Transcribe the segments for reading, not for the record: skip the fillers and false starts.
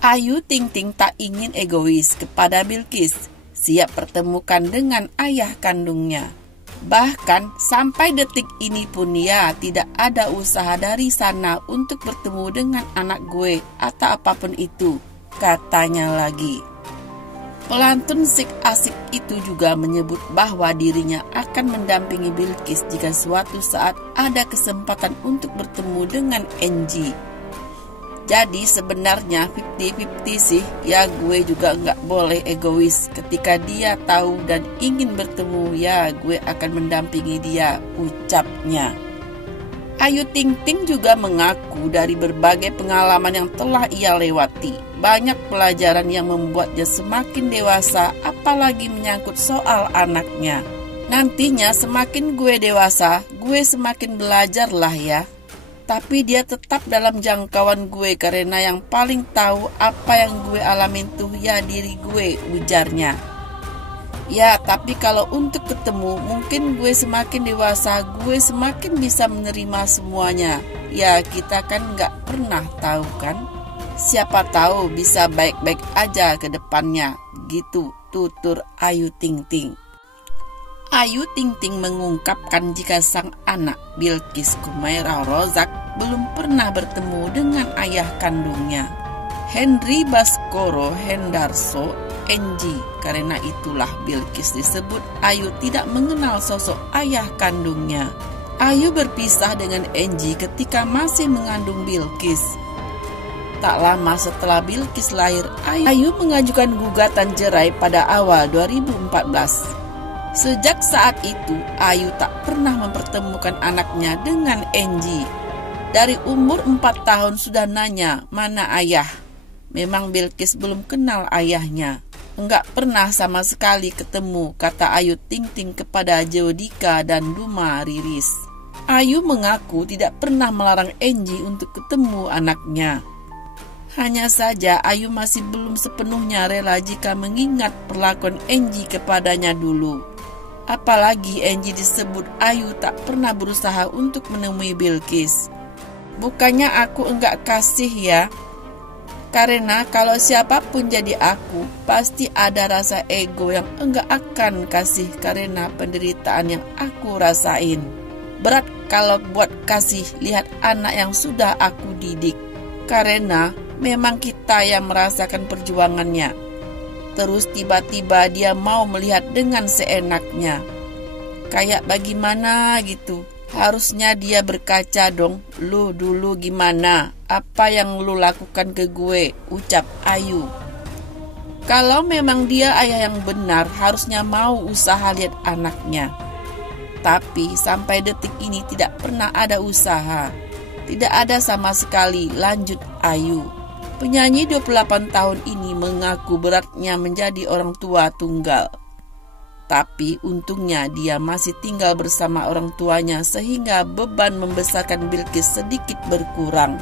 Ayu Ting Ting tak ingin egois kepada Bilqis, siap pertemukan dengan ayah kandungnya. Bahkan sampai detik ini pun ya tidak ada usaha dari sana untuk bertemu dengan anak gue atau apapun itu, katanya lagi. Pelantun asik itu juga menyebut bahwa dirinya akan mendampingi Bilqis jika suatu saat ada kesempatan untuk bertemu dengan Angie. Jadi sebenarnya 50-50 sih, ya gue juga nggak boleh egois. Ketika dia tahu dan ingin bertemu, ya gue akan mendampingi dia, ucapnya. Ayu Ting Ting juga mengaku dari berbagai pengalaman yang telah ia lewati, banyak pelajaran yang membuatnya semakin dewasa, apalagi menyangkut soal anaknya. Nantinya semakin gue dewasa, gue semakin belajar lah ya. Tapi dia tetap dalam jangkauan gue karena yang paling tahu apa yang gue alamin tuh ya diri gue, ujarnya. Ya, tapi kalau untuk ketemu, mungkin gue semakin dewasa, gue semakin bisa menerima semuanya. Ya, kita kan gak pernah tahu kan? Siapa tahu bisa baik-baik aja ke depannya. Gitu, tutur Ayu Ting Ting. Ayu Ting Ting mengungkapkan jika sang anak Bilqis Kumairah Rozak belum pernah bertemu dengan ayah kandungnya, Henry Baskoro Hendarso Angie. Karena itulah Bilqis disebut Ayu tidak mengenal sosok ayah kandungnya. Ayu berpisah dengan Angie ketika masih mengandung Bilqis. Tak lama setelah Bilqis lahir, Ayu mengajukan gugatan cerai pada awal 2014. Sejak saat itu, Ayu tak pernah mempertemukan anaknya dengan Angie. Dari umur 4 tahun sudah nanya, mana ayah? Memang Bilqis belum kenal ayahnya. Enggak pernah sama sekali ketemu, kata Ayu Ting Ting kepada Jodika dan Duma Riris. Ayu mengaku tidak pernah melarang Angie untuk ketemu anaknya. Hanya saja Ayu masih belum sepenuhnya rela jika mengingat perlakuan Angie kepadanya dulu. Apalagi Angie disebut Ayu tak pernah berusaha untuk menemui Bilqis. Bukannya aku enggak kasih ya, karena kalau siapapun jadi aku, pasti ada rasa ego yang enggak akan kasih karena penderitaan yang aku rasain. Berat kalau buat kasih lihat anak yang sudah aku didik, karena memang kita yang merasakan perjuangannya. Terus tiba-tiba dia mau melihat dengan seenaknya. Kayak bagaimana gitu. Harusnya dia berkaca dong. Lu dulu gimana? Apa yang lu lakukan ke gue? Ucap Ayu. Kalau memang dia ayah yang benar, harusnya mau usaha lihat anaknya. Tapi sampai detik ini tidak pernah ada usaha. Tidak ada sama sekali, lanjut Ayu. Penyanyi 28 tahun ini mengaku beratnya menjadi orang tua tunggal. Tapi untungnya dia masih tinggal bersama orang tuanya sehingga beban membesarkan Bilqis sedikit berkurang.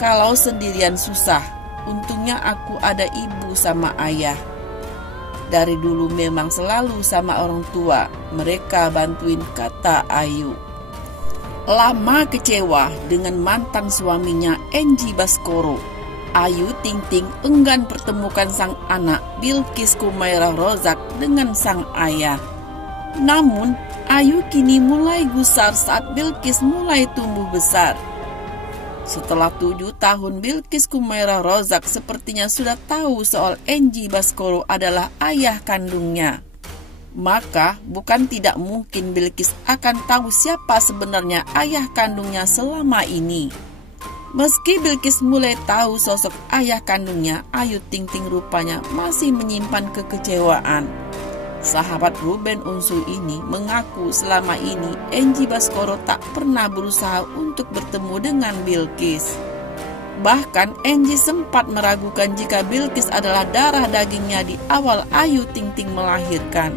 Kalau sendirian susah, untungnya aku ada ibu sama ayah. Dari dulu memang selalu sama orang tua, mereka bantuin, kata Ayu. Lama kecewa dengan mantan suaminya Angie Baskoro, Ayu Ting Ting enggan pertemukan sang anak Bilqis Kumairah Rozak dengan sang ayah. Namun, Ayu kini mulai gusar saat Bilqis mulai tumbuh besar. Setelah 7 tahun, Bilqis Kumairah Rozak sepertinya sudah tahu soal Angie Baskoro adalah ayah kandungnya. Maka, bukan tidak mungkin Bilqis akan tahu siapa sebenarnya ayah kandungnya selama ini. Meski Bilqis mulai tahu sosok ayah kandungnya, Ayu Ting Ting rupanya masih menyimpan kekecewaan. Sahabat Ruben Onsu ini mengaku selama ini Angie Baskoro tak pernah berusaha untuk bertemu dengan Bilqis. Bahkan Angie sempat meragukan jika Bilqis adalah darah dagingnya di awal Ayu Ting Ting melahirkan.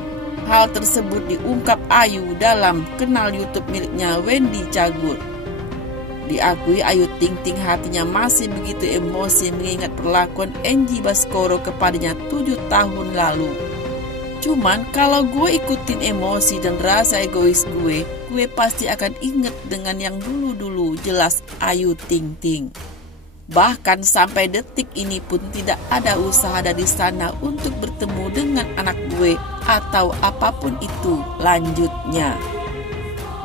Hal tersebut diungkap Ayu dalam kanal YouTube miliknya Wendy Cagur. Diakui Ayu Ting Ting hatinya masih begitu emosi mengingat perlakuan Angie Baskoro kepadanya 7 tahun lalu. Cuman kalau gue ikutin emosi dan rasa egois gue pasti akan inget dengan yang dulu-dulu, jelas Ayu Ting Ting. Bahkan sampai detik ini pun tidak ada usaha dari sana untuk bertemu dengan anak gue atau apapun itu lanjutnya.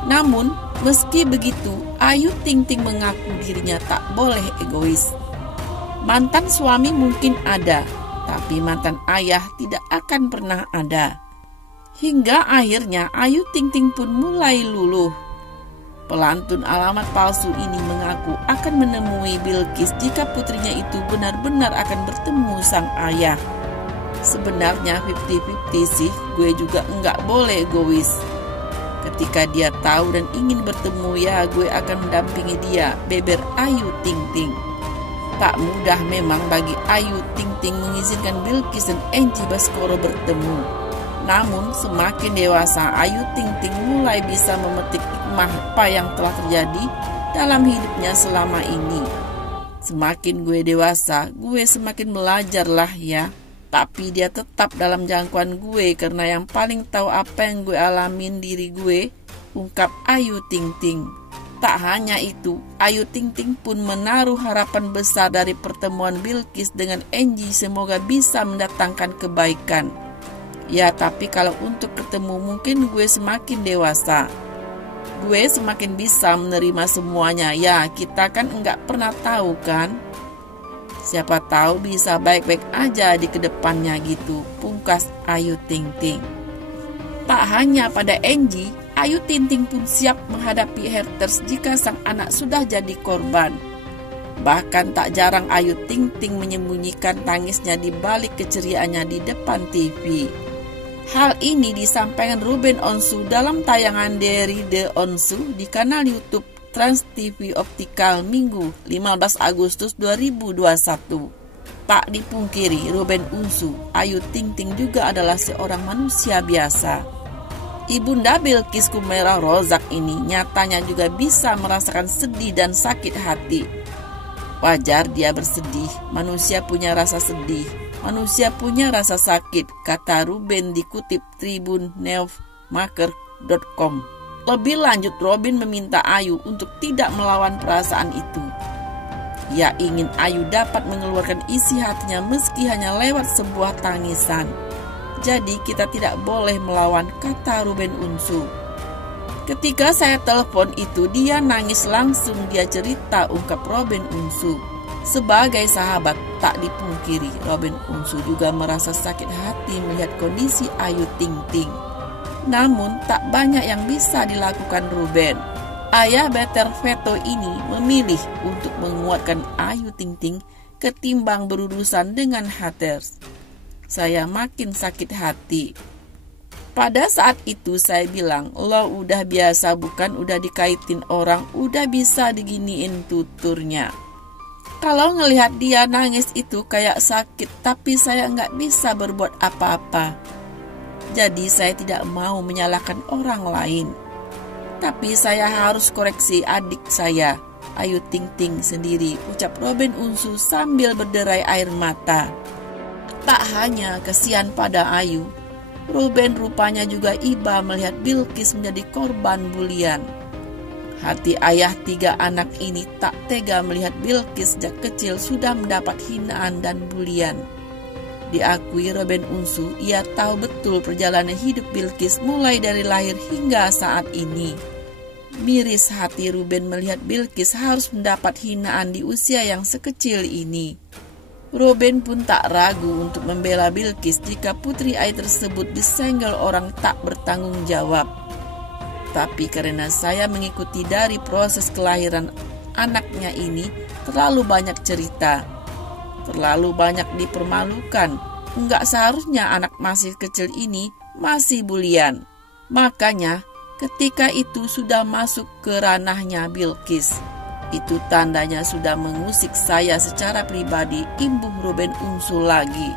Namun, meski begitu, Ayu Ting Ting mengaku dirinya tak boleh egois. Mantan suami mungkin ada, tapi mantan ayah tidak akan pernah ada. Hingga akhirnya Ayu Ting Ting pun mulai luluh. Pelantun alamat palsu ini mengaku akan menemui Bilqis jika putrinya itu benar-benar akan bertemu sang ayah. Sebenarnya 50-50 sih, gue juga enggak boleh egois. Ketika dia tahu dan ingin bertemu, ya gue akan mendampingi dia, beber Ayu Ting Ting. Tak mudah memang bagi Ayu Ting Ting mengizinkan Bilqis dan Angie Baskoro bertemu. Namun semakin dewasa, Ayu Ting Ting mulai bisa memetik hikmah apa yang telah terjadi dalam hidupnya selama ini. Semakin gue dewasa, gue semakin belajarlah ya. Tapi dia tetap dalam jangkauan gue karena yang paling tahu apa yang gue alamin diri gue, ungkap Ayu Ting Ting. Tak hanya itu, Ayu Ting Ting pun menaruh harapan besar dari pertemuan Bilqis dengan Angie semoga bisa mendatangkan kebaikan. Ya, tapi kalau untuk ketemu mungkin gue semakin dewasa. Gue semakin bisa menerima semuanya. Ya, kita kan enggak pernah tahu kan. Siapa tahu bisa baik-baik aja di kedepannya gitu, pungkas Ayu Ting Ting. Tak hanya pada Angie, Ayu Ting Ting pun siap menghadapi haters jika sang anak sudah jadi korban. Bahkan tak jarang Ayu Ting Ting menyembunyikan tangisnya di balik keceriaannya di depan TV. Hal ini disampaikan Ruben Onsu dalam tayangan dari The Onsu di kanal YouTube Trans TV Optikal Minggu 15 Agustus 2021. Tak dipungkiri, Ruben Onsu, Ayu Ting Ting juga adalah seorang manusia biasa. Ibunda Bilqis Kumairah Rozak ini nyatanya juga bisa merasakan sedih dan sakit hati. Wajar dia bersedih, manusia punya rasa sedih. Manusia punya rasa sakit, kata Ruben dikutip tribunnews.com. Lebih lanjut, Ruben meminta Ayu untuk tidak melawan perasaan itu. Ia ingin Ayu dapat mengeluarkan isi hatinya meski hanya lewat sebuah tangisan. Jadi kita tidak boleh melawan, kata Ruben Onsu. Ketika saya telepon itu, dia nangis langsung, dia cerita, ungkap Ruben Onsu. Sebagai sahabat, tak dipungkiri, Ruben Onsu juga merasa sakit hati melihat kondisi Ayu Ting Ting. Namun, tak banyak yang bisa dilakukan Ruben. Ayah Better Veto ini memilih untuk menguatkan Ayu Ting Ting ketimbang berurusan dengan haters. Saya makin sakit hati. Pada saat itu saya bilang, lo udah biasa bukan, udah dikaitin orang, udah bisa diginiin tuturnya. Kalau ngelihat dia nangis itu kayak sakit, tapi saya nggak bisa berbuat apa-apa. Jadi saya tidak mau menyalahkan orang lain. Tapi saya harus koreksi adik saya, Ayu Ting Ting sendiri, ucap Ruben Onsu sambil berderai air mata. Tak hanya kesian pada Ayu, Ruben rupanya juga iba melihat Bilqis menjadi korban bulian. Hati ayah 3 anak ini tak tega melihat Bilqis sejak kecil sudah mendapat hinaan dan bulian. Diakui Ruben Onsu, ia tahu betul perjalanan hidup Bilqis mulai dari lahir hingga saat ini. Miris hati Ruben melihat Bilqis harus mendapat hinaan di usia yang sekecil ini. Ruben pun tak ragu untuk membela Bilqis jika putri ayah tersebut disenggol orang tak bertanggung jawab. Tapi karena saya mengikuti dari proses kelahiran anaknya ini, terlalu banyak cerita, terlalu banyak dipermalukan. Enggak seharusnya anak masih kecil ini masih bulian. Makanya ketika itu sudah masuk ke ranahnya Bilqis, itu tandanya sudah mengusik saya secara pribadi, imbuh Ruben Onsu lagi.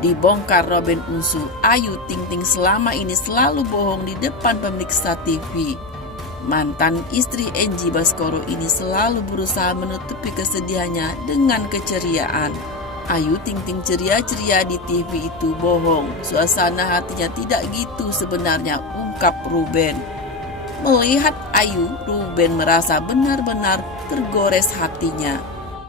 Dibongkar Ruben Onsu, Ayu Ting Ting selama ini selalu bohong di depan pemirsa TV. Mantan istri Angie Baskoro ini selalu berusaha menutupi kesedihannya dengan keceriaan. Ayu Ting Ting ceria-ceria di TV itu bohong. Suasana hatinya tidak gitu sebenarnya, ungkap Ruben. Melihat Ayu, Ruben merasa benar-benar tergores hatinya.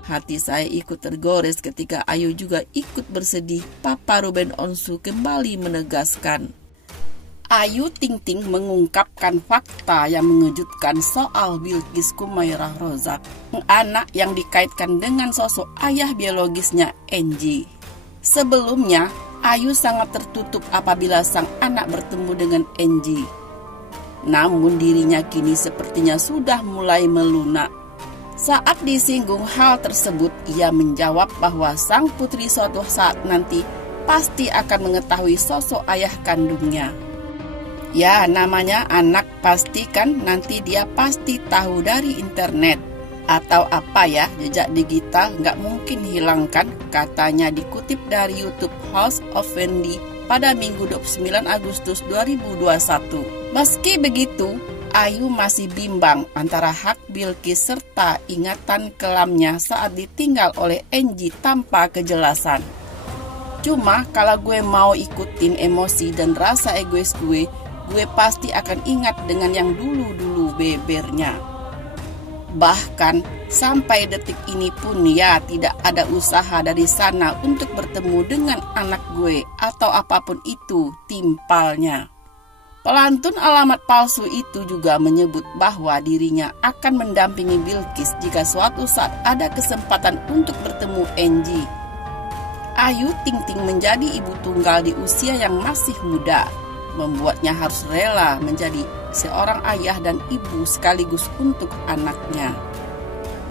Hati saya ikut tergores ketika Ayu juga ikut bersedih. Papa Ruben Onsu kembali menegaskan. Ayu Ting Ting mengungkapkan fakta yang mengejutkan soal Bilqis Kumairah Rozak, anak yang dikaitkan dengan sosok ayah biologisnya Enji. Sebelumnya, Ayu sangat tertutup apabila sang anak bertemu dengan Enji. Namun dirinya kini sepertinya sudah mulai melunak. Saat disinggung hal tersebut, ia menjawab bahwa sang putri suatu saat nanti pasti akan mengetahui sosok ayah kandungnya. Ya, namanya anak pasti kan, nanti dia pasti tahu dari internet. Atau apa ya, jejak digital nggak mungkin hilangkan, katanya dikutip dari YouTube House of Wendy pada Minggu 29 Agustus 2021. Meski begitu, Ayu masih bimbang antara hak Bilqis serta ingatan kelamnya saat ditinggal oleh Enji tanpa kejelasan. Cuma kalau gue mau ikutin emosi dan rasa egois gue pasti akan ingat dengan yang dulu-dulu bebernya. Bahkan sampai detik ini pun ya tidak ada usaha dari sana untuk bertemu dengan anak gue atau apapun itu timpalnya. Pelantun alamat palsu itu juga menyebut bahwa dirinya akan mendampingi Bilqis jika suatu saat ada kesempatan untuk bertemu Enji. Ayu Ting Ting menjadi ibu tunggal di usia yang masih muda, membuatnya harus rela menjadi seorang ayah dan ibu sekaligus untuk anaknya.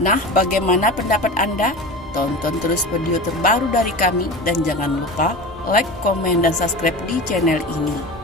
Nah, bagaimana pendapat Anda? Tonton terus video terbaru dari kami dan jangan lupa like, komen, dan subscribe di channel ini.